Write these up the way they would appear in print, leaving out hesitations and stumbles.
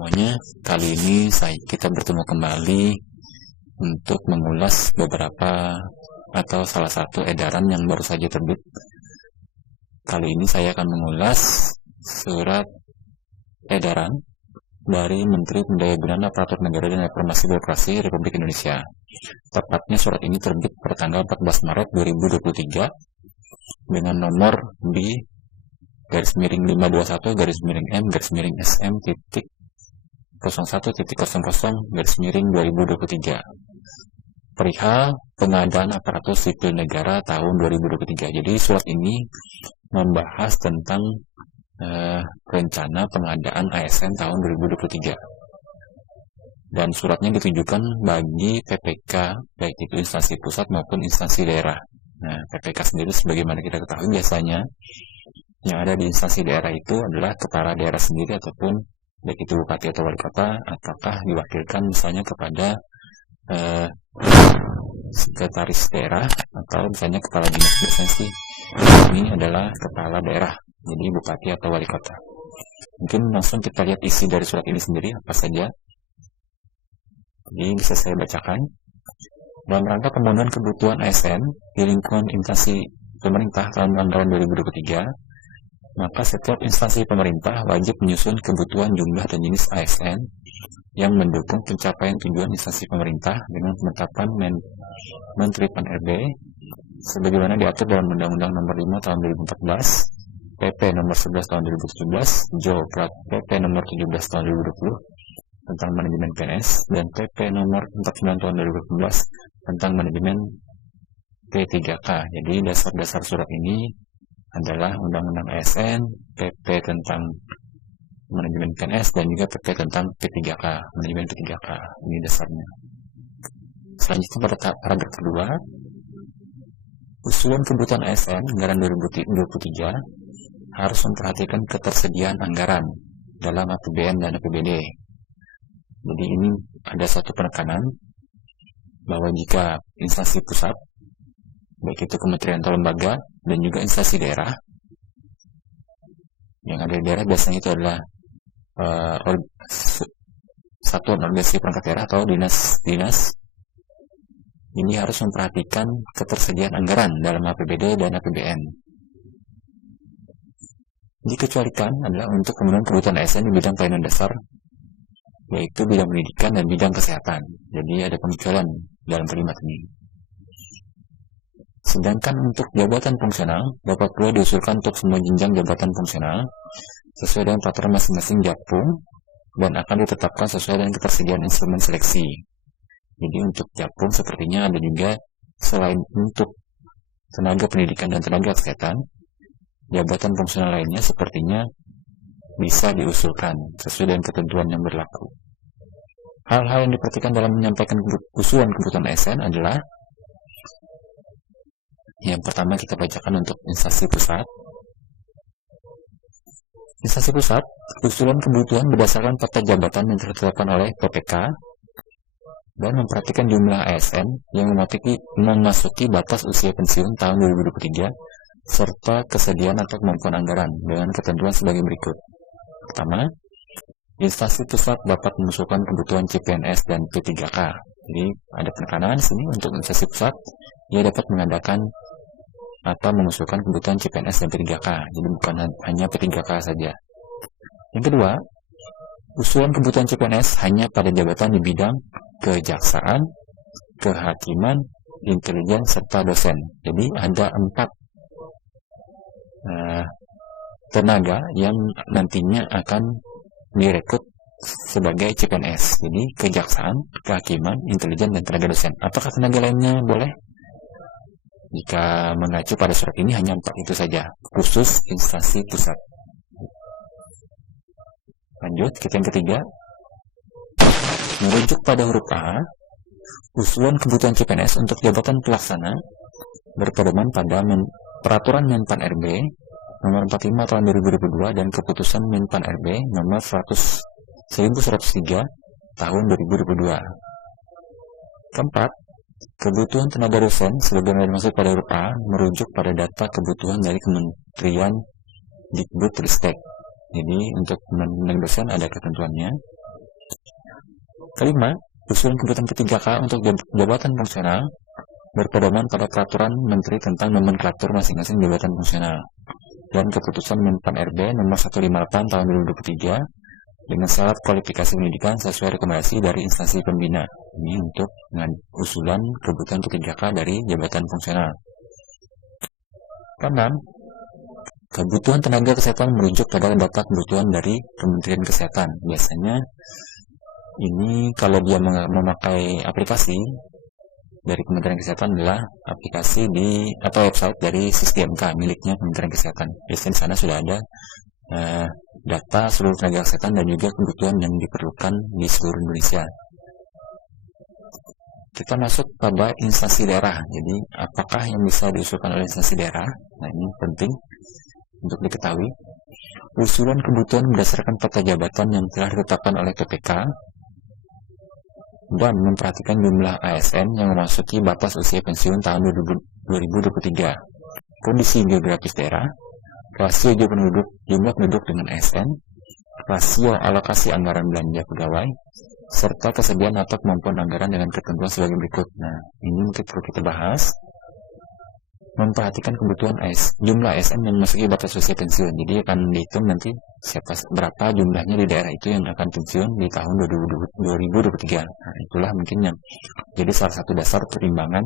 semuanya, kali ini kita bertemu kembali untuk mengulas beberapa atau salah satu edaran yang baru saja terbit. Kali ini saya akan mengulas surat edaran dari Menteri Pendayagunaan Aparatur Negara dan Reformasi Birokrasi Republik Indonesia. Tepatnya surat ini terbit pada tanggal 14 Maret 2023 dengan nomor B-SM-SM.01-SM-M-01.00/2023 perihal pengadaan aparatur sipil negara tahun 2023. Jadi surat ini membahas tentang rencana pengadaan ASN tahun 2023. Dan suratnya ditujukan bagi PPK, baik itu instansi pusat maupun instansi daerah. Nah, PPK sendiri sebagaimana kita ketahui biasanya yang ada di instansi daerah itu adalah kepala daerah sendiri ataupun baik itu bupati atau wali kota, ataukah diwakilkan misalnya kepada sekretaris daerah atau misalnya kepala dinas. Biasanya sih ini adalah kepala daerah, jadi bupati atau wali kota. Mungkin langsung kita lihat isi dari surat ini sendiri apa saja. Jadi bisa saya bacakan. Dalam rangka pemenuhan kebutuhan ASN di lingkungan instansi pemerintah tahun anggaran 2023, maka setiap instansi pemerintah wajib menyusun kebutuhan jumlah dan jenis ASN yang mendukung pencapaian tujuan instansi pemerintah dengan penetapan Menteri Pan-RB sebagaimana diatur dalam Undang-Undang Nomor 5 Tahun 2014, PP Nomor 11 Tahun 2017, JOPRAT PP Nomor 17 Tahun 2020 tentang manajemen PNS, dan PP Nomor 49 Tahun 2018 tentang manajemen P3K. Jadi dasar-dasar surat ini adalah Undang-Undang ASN, PP tentang manajemen PNS, dan juga PP tentang P3K, manajemen P3K. Ini dasarnya. Selanjutnya pada paragraf kedua, usulan kebutuhan ASN anggaran 2023 harus memperhatikan ketersediaan anggaran dalam APBN dan APBD. Jadi ini ada satu penekanan bahwa jika instansi pusat, baik itu kementerian atau lembaga, dan juga instansi daerah, yang ada di daerah biasanya itu adalah satuan organisasi perangkat daerah atau dinas-dinas, ini harus memperhatikan ketersediaan anggaran dalam APBD dan APBN. Dikecualikan adalah untuk pemenuhan kebutuhan ASN di bidang pelayanan dasar, yaitu bidang pendidikan dan bidang kesehatan. Jadi ada pengecualian dalam kalimat ini. Sedangkan untuk jabatan fungsional dapat pula diusulkan untuk semua jenjang jabatan fungsional sesuai dengan peraturan masing-masing Japung dan akan ditetapkan sesuai dengan ketersediaan instrumen seleksi. Jadi untuk Japung sepertinya ada juga selain untuk tenaga pendidikan dan tenaga kesehatan, jabatan fungsional lainnya sepertinya bisa diusulkan sesuai dengan ketentuan yang berlaku. Hal-hal yang diperhatikan dalam menyampaikan usulan kebutuhan ASN adalah yang pertama kita bacakan untuk instansi pusat. Instansi pusat, usulan kebutuhan berdasarkan peta jabatan yang ditetapkan oleh PPK dan memperhatikan jumlah ASN yang memasuki batas usia pensiun tahun 2023 serta kesediaan atau kemampuan anggaran dengan ketentuan sebagai berikut. Pertama, instansi pusat dapat mengusulkan kebutuhan CPNS dan P3K. Jadi ada penekanan di sini untuk instansi pusat, ia dapat mengadakan atau mengusulkan kebutuhan CPNS dan P3K. Jadi bukan hanya P3K saja. Yang kedua, usulan kebutuhan CPNS hanya pada jabatan di bidang kejaksaan, kehakiman, intelijen, serta dosen. Jadi ada 4 tenaga yang nantinya akan direkrut sebagai CPNS. Jadi kejaksaan, kehakiman, intelijen, dan tenaga dosen. Apakah tenaga lainnya boleh? Jika mengacu pada surat ini hanya 4 itu saja, khusus instansi pusat. Lanjut, kita yang ketiga. Merujuk pada huruf A, usulan kebutuhan CPNS untuk jabatan pelaksana berpedoman pada Peraturan Menpan RB Nomor 45 Tahun 2022 dan Keputusan Menpan RB Nomor 1103 Tahun 2022. Keempat, kebutuhan tenaga dosen sebagaimana dimaksud pada huruf A merujuk pada data kebutuhan dari Kementerian Dikbudristek. Jadi untuk tenaga dosen ada ketentuannya. Kelima, usulan kebutuhan P3K untuk jabatan fungsional berpedoman pada peraturan Menteri tentang nomenklatur masing-masing jabatan fungsional dan keputusan Menpan RB nomor 158 tahun 2023 dengan syarat kualifikasi pendidikan sesuai rekomendasi dari instansi pembina. Ini untuk usulan kebutuhan P3K dari jabatan fungsional. Keenam, kebutuhan tenaga kesehatan merujuk pada data kebutuhan dari Kementerian Kesehatan. Biasanya ini kalau dia memakai aplikasi dari Kementerian Kesehatan adalah aplikasi atau website dari SisDMK miliknya Kementerian Kesehatan. Biasanya di sana sudah ada data seluruh tenaga kesehatan dan juga kebutuhan yang diperlukan di seluruh Indonesia. Kita masuk pada instansi daerah. Jadi, apakah yang bisa diusulkan oleh instansi daerah? Nah, ini penting untuk diketahui. Usulan kebutuhan berdasarkan peta jabatan yang telah ditetapkan oleh PPK dan memperhatikan jumlah ASN yang memasuki batas usia pensiun tahun 2023, kondisi geografis daerah, rasio jumlah penduduk dengan ASN, rasio alokasi anggaran belanja pegawai, serta kesediaan atau kemampuan anggaran dengan ketentuan sebagai berikut. Nah, ini mungkin perlu kita bahas. Memperhatikan kebutuhan jumlah ASN yang memasuki batas usia pensiun. Jadi akan dihitung nanti berapa jumlahnya di daerah itu yang akan pensiun di tahun 2023. Nah, itulah mungkin yang jadi salah satu dasar pertimbangan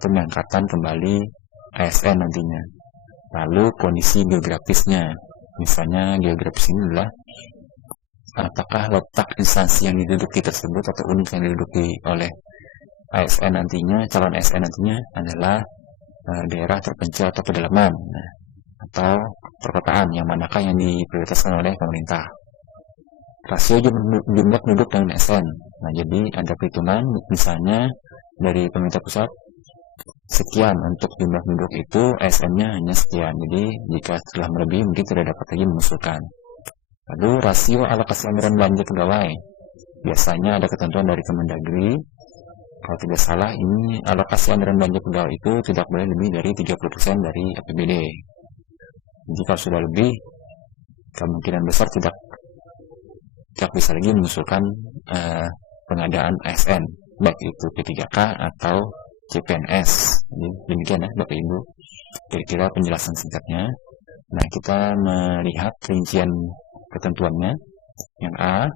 pengangkatan kembali ASN nantinya. Lalu kondisi geografisnya. Misalnya geografis ini adalah apakah letak instansi yang diduduki tersebut atau unit yang diduduki oleh ASN nantinya, calon ASN nantinya adalah daerah terpencil atau pedalaman, atau perkotaan, yang manakah yang diprioritaskan oleh pemerintah. Rasio jumlah penduduk dengan ASN. Nah, jadi ada perhitungan misalnya dari pemerintah pusat sekian untuk jumlah penduduk itu, ASN-nya hanya sekian. Jadi jika telah melebihi mungkin tidak dapat lagi mengusulkan. Lalu rasio alokasi anggaran belanja pegawai. Biasanya ada ketentuan dari Kemendagri. Kalau tidak salah, ini alokasi anggaran belanja pegawai itu tidak boleh lebih dari 30% dari APBD. Jadi kalau sudah lebih, kemungkinan besar tidak bisa lagi mengusulkan pengadaan ASN, baik itu P3K atau CPNS. Jadi demikian ya Bapak Ibu, kira-kira penjelasan singkatnya. Nah, kita melihat rincian ketentuannya. Yang A,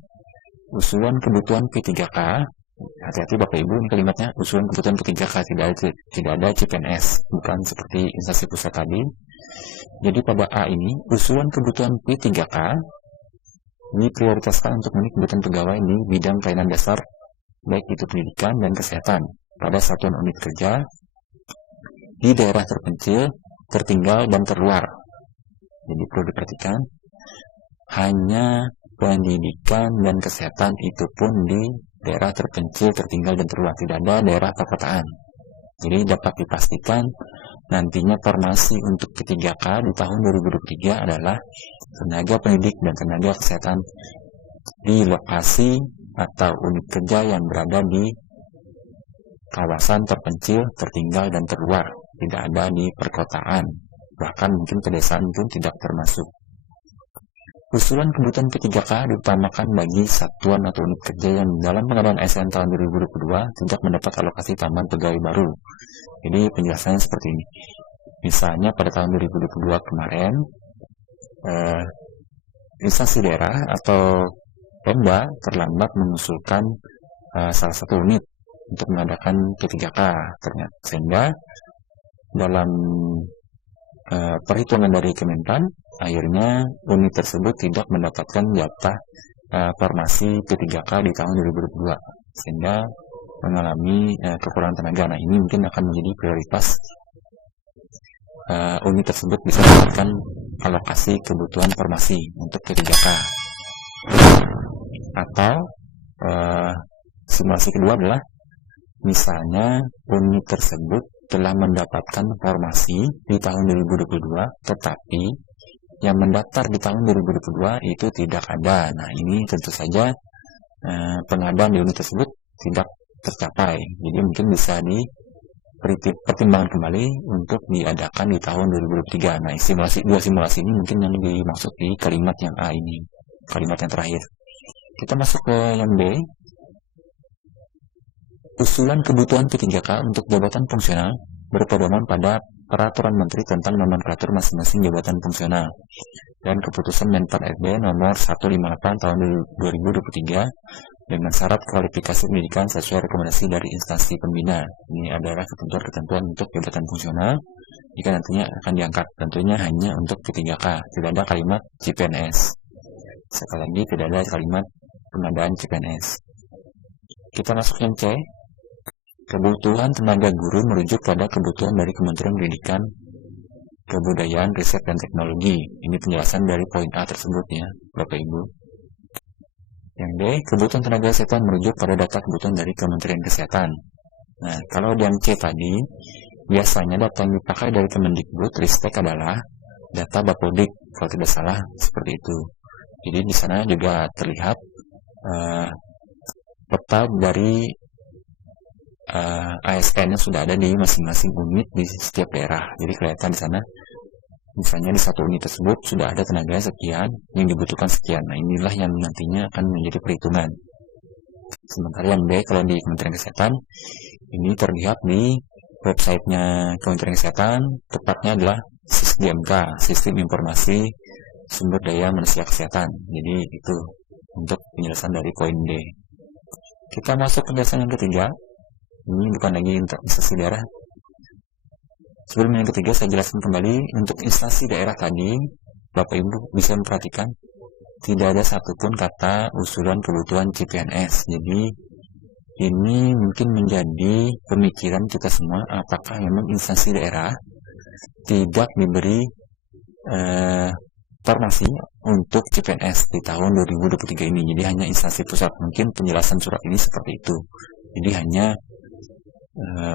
usulan kebutuhan P3K. Hati-hati Bapak Ibu, ini kalimatnya usulan kebutuhan P3K, tidak ada CPNS, bukan seperti instansi pusat tadi. Jadi pada A ini, usulan kebutuhan P3K diprioritaskan untuk memenuhi kebutuhan pegawai di bidang pelayanan dasar, baik itu pendidikan dan kesehatan, pada satuan unit kerja di daerah terpencil, tertinggal, dan terluar. Jadi perlu diperhatikan, hanya pendidikan dan kesehatan itu pun di daerah terpencil, tertinggal, dan terluar, tidak ada daerah perkotaan. Jadi dapat dipastikan nantinya formasi untuk P3K di tahun 2023 adalah tenaga pendidik dan tenaga kesehatan di lokasi atau unit kerja yang berada di kawasan terpencil, tertinggal, dan terluar, tidak ada di perkotaan, bahkan mungkin pedesaan pun tidak termasuk. Usulan kebutuhan P3K diutamakan bagi satuan atau unit kerja yang dalam pengadaan ASN tahun 2022 tidak mendapat alokasi tambahan pegawai baru. Jadi penjelasannya seperti ini. Misalnya pada tahun 2022 kemarin, instansi daerah atau Pemda terlambat mengusulkan salah satu unit untuk mengadakan P3K ternyata, sehingga dalam perhitungan dari Kemenpan, akhirnya unit tersebut tidak mendapatkan jatah formasi P3K di tahun 2022, sehingga mengalami kekurangan tenaga. Nah, ini mungkin akan menjadi prioritas unit tersebut bisa mendapatkan alokasi kebutuhan formasi untuk P3K. Atau simulasi kedua adalah misalnya unit tersebut telah mendapatkan formasi di tahun 2022, tetapi yang mendaftar di tahun 2022 itu tidak ada. Nah, ini tentu saja pengadaan di unit tersebut tidak tercapai. Jadi mungkin bisa dipertimbangkan kembali untuk diadakan di tahun 2023. Nah, dua simulasi ini mungkin yang dimaksud di kalimat yang A ini, kalimat yang terakhir. Kita masuk ke yang B. Usulan kebutuhan P3K untuk jabatan fungsional berpedoman pada Peraturan Menteri tentang nomenklatur masing-masing jabatan fungsional dan Keputusan Menpan RB nomor 158 tahun 2023 dengan syarat kualifikasi pendidikan sesuai rekomendasi dari instansi pembina. Ini adalah ketentuan-ketentuan untuk jabatan fungsional jika nantinya akan diangkat. Tentunya hanya untuk P3K, tidak ada kalimat CPNS. Sekali lagi, tidak ada kalimat pengadaan CPNS. Kita masuk yang C. Kebutuhan tenaga guru merujuk pada kebutuhan dari Kementerian Pendidikan, Kebudayaan, Riset, dan Teknologi. Ini penjelasan dari poin A tersebut ya, Bapak Ibu. Yang D, kebutuhan tenaga kesehatan merujuk pada data kebutuhan dari Kementerian Kesehatan. Nah, kalau yang C tadi, biasanya data yang dipakai dari Kemendikbud Ristek adalah data Bapodik, kalau tidak salah seperti itu. Jadi di sana juga terlihat peta dari ASN yang sudah ada di masing-masing unit di setiap daerah. Jadi kelihatan di sana, misalnya di satu unit tersebut sudah ada tenaga sekian yang dibutuhkan sekian. Nah, inilah yang nantinya akan menjadi perhitungan. Sementara yang B, kalau di Kementerian Kesehatan, ini terlihat di websitenya Kementerian Kesehatan, tepatnya adalah SISDMK, Sistem Informasi Sumber Daya Manusia Kesehatan. Jadi itu untuk penjelasan dari poin D. Kita masuk penjelasan yang ketiga. Ini bukan lagi untuk instansi daerah. Sebelum yang ketiga, saya jelaskan kembali untuk instansi daerah tadi, Bapak Ibu bisa memperhatikan tidak ada satupun kata usulan kebutuhan CPNS. Jadi ini mungkin menjadi pemikiran kita semua, apakah memang instansi daerah tidak diberi formasi untuk CPNS di tahun 2023 ini. Jadi hanya instansi pusat. Mungkin penjelasan surat ini seperti itu. Jadi hanya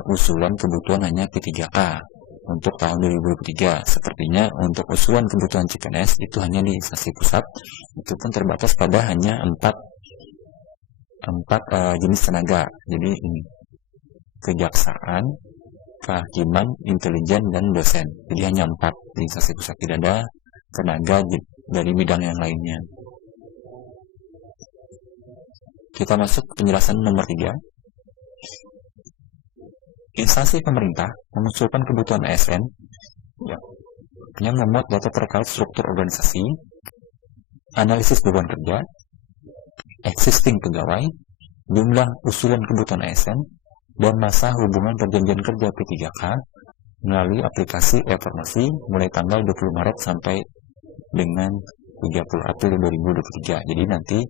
usulan kebutuhan hanya P3K untuk tahun 2023. Sepertinya untuk usulan kebutuhan CPNS itu hanya di instansi pusat, itu pun terbatas pada hanya 4 jenis tenaga. Jadi ini kejaksaan, kehakiman, intelijen, dan dosen. Jadi hanya 4 di instansi pusat, tidak ada tenaga dari bidang yang lainnya. Kita masuk ke penjelasan nomor 3. Instansi pemerintah mengusulkan kebutuhan ASN yang memuat data terkait struktur organisasi, analisis beban kerja, existing pegawai, jumlah usulan kebutuhan ASN, dan masa hubungan perjanjian kerja P3K melalui aplikasi e-formasi mulai tanggal 20 Maret sampai dengan 30 April 2023. Jadi nanti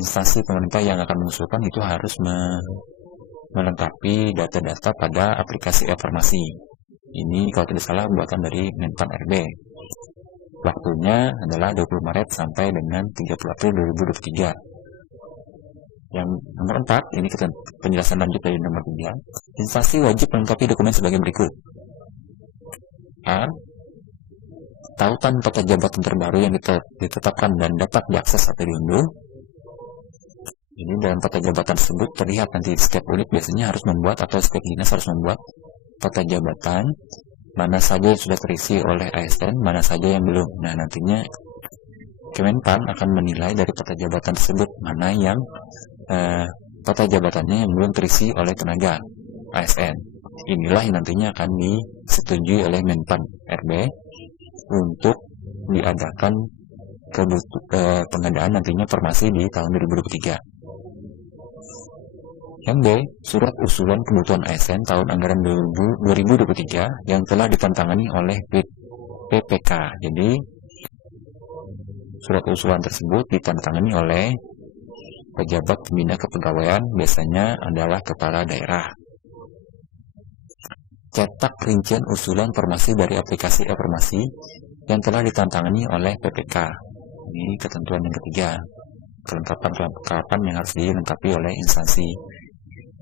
instansi pemerintah yang akan mengusulkan itu harus melengkapi data-data pada aplikasi e-formasi. Ini kalau tidak salah buatan dari Menpan RB. Waktunya adalah 20 Maret sampai dengan 30 April 2023. Yang nomor 4, ini penjelasan lanjut dari nomor 3. Instansi wajib melengkapi dokumen sebagai berikut. A. Tautan peta jabatan terbaru yang ditetapkan dan dapat diakses atau diunduh. Ini dalam peta jabatan tersebut terlihat nanti setiap unit biasanya harus membuat, atau setiap dinas harus membuat peta jabatan, mana saja yang sudah terisi oleh ASN, mana saja yang belum. Nah, nantinya Kemenpan akan menilai dari peta jabatan tersebut mana yang peta jabatannya yang belum terisi oleh tenaga ASN. Inilah yang nantinya akan disetujui oleh Menpan RB untuk diadakan pengadaan nantinya formasi di tahun 2023. Yang B, surat usulan kebutuhan ASN tahun anggaran 2023 yang telah ditantangani oleh PPK. Jadi, surat usulan tersebut ditantangani oleh pejabat pembina kepegawaian, biasanya adalah kepala daerah. Cetak rincian usulan formasi dari aplikasi e-formasi yang telah ditantangani oleh PPK. Ini ketentuan yang ketiga. Kelengkapan yang harus dilengkapi oleh instansi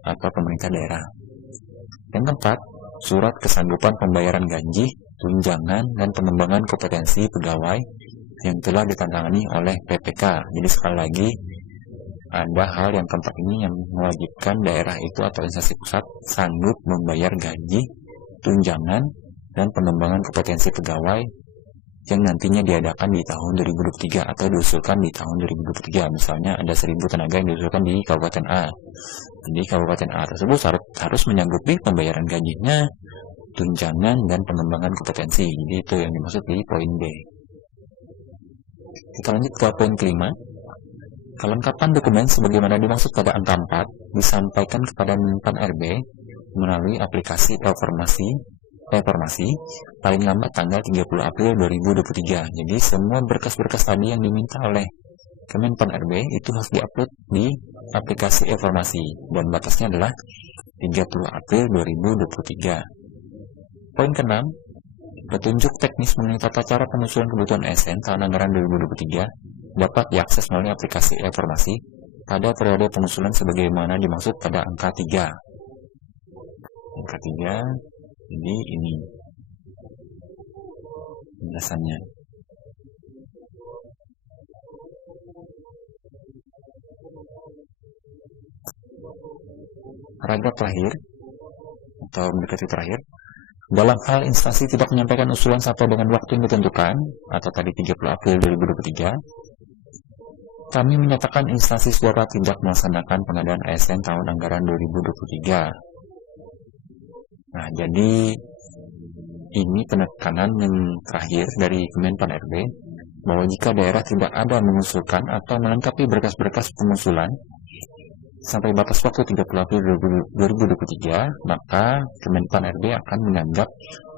atau pemerintah daerah. Yang keempat, surat kesanggupan pembayaran gaji, tunjangan, dan pengembangan kompetensi pegawai yang telah ditantangani oleh PPK. Jadi sekali lagi, ada hal yang keempat ini yang mewajibkan daerah itu atau instansi pusat sanggup membayar gaji, tunjangan, dan pengembangan kompetensi pegawai yang nantinya diadakan di tahun 2023 atau diusulkan di tahun 2023. Misalnya ada 1.000 tenaga yang diusulkan di Kabupaten A. Jadi Kabupaten A tersebut harus menyanggupi pembayaran gajinya, tunjangan, dan pengembangan kompetensi. Jadi itu yang dimaksud di poin B. Kita lanjut ke poin kelima. Kelengkapan dokumen sebagaimana dimaksud pada angka 4 disampaikan kepada Menpan RB melalui aplikasi informasi paling lambat tanggal 30 April 2023. Jadi semua berkas-berkas tadi yang diminta oleh Kemenpan RB itu harus diupload di aplikasi informasi dan batasnya adalah 30 April 2023. Poin ke-6, petunjuk teknis mengenai tata cara pengusulan kebutuhan ASN tahun anggaran 2023 dapat diakses melalui aplikasi informasi pada periode pengusulan sebagaimana dimaksud pada angka 3. Angka 3, jadi ini penjelasannya. Paragraf terakhir atau mendekati terakhir. Dalam hal instansi tidak menyampaikan usulan sampai dengan waktu yang ditentukan atau tadi 30 April 2023, kami menyatakan instansi suara tidak melaksanakan pengadaan ASN tahun anggaran 2023. Nah, jadi ini penekanan yang terakhir dari Kemenpan RB bahwa jika daerah tidak ada mengusulkan atau melengkapi berkas-berkas pengusulan sampai batas waktu 30 April 2023, maka Kemenpan RB akan menganggap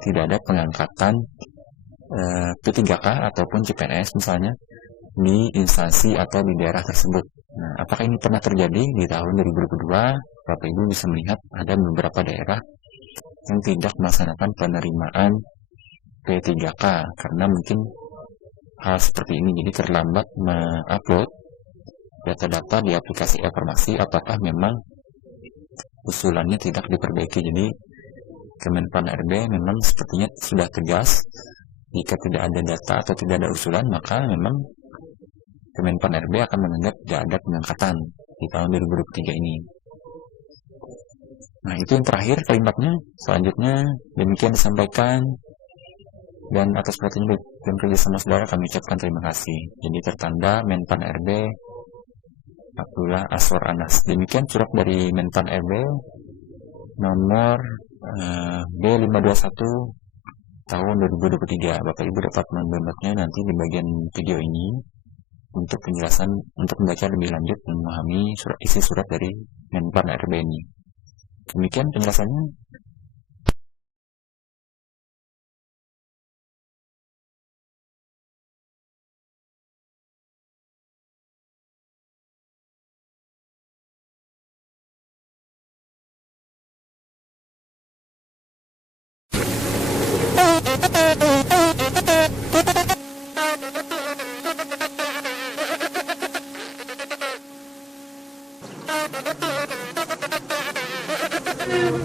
tidak ada pengangkatan P3K ataupun CPNS misalnya di instansi atau di daerah tersebut. Nah, apakah ini pernah terjadi di tahun 2022? Bapak Ibu bisa melihat ada beberapa daerah yang tidak melaksanakan penerimaan P3K karena mungkin hal seperti ini, jadi terlambat mengupload data-data di aplikasi informasi ataukah memang usulannya tidak diperbaiki. Jadi Kemenpan RB memang sepertinya sudah tegas jika tidak ada data atau tidak ada usulan, maka memang Kemenpan RB akan menganggap tidak ada pengangkatan di tahun 2023 ini. Nah, itu yang terakhir kalimatnya. Selanjutnya demikian disampaikan, dan atas perhatian dan kerjasama saudara kami ucapkan terima kasih. Jadi tertanda Menpan RB Abdullah Aswar Anas. Demikian surat dari Menpan RB nomor B521 tahun 2023. Bapak Ibu dapat mendownloadnya nanti di bagian video ini untuk penjelasan, untuk membaca lebih lanjut dan memahami isi surat dari Menpan RB ini. Demikian penjelasannya.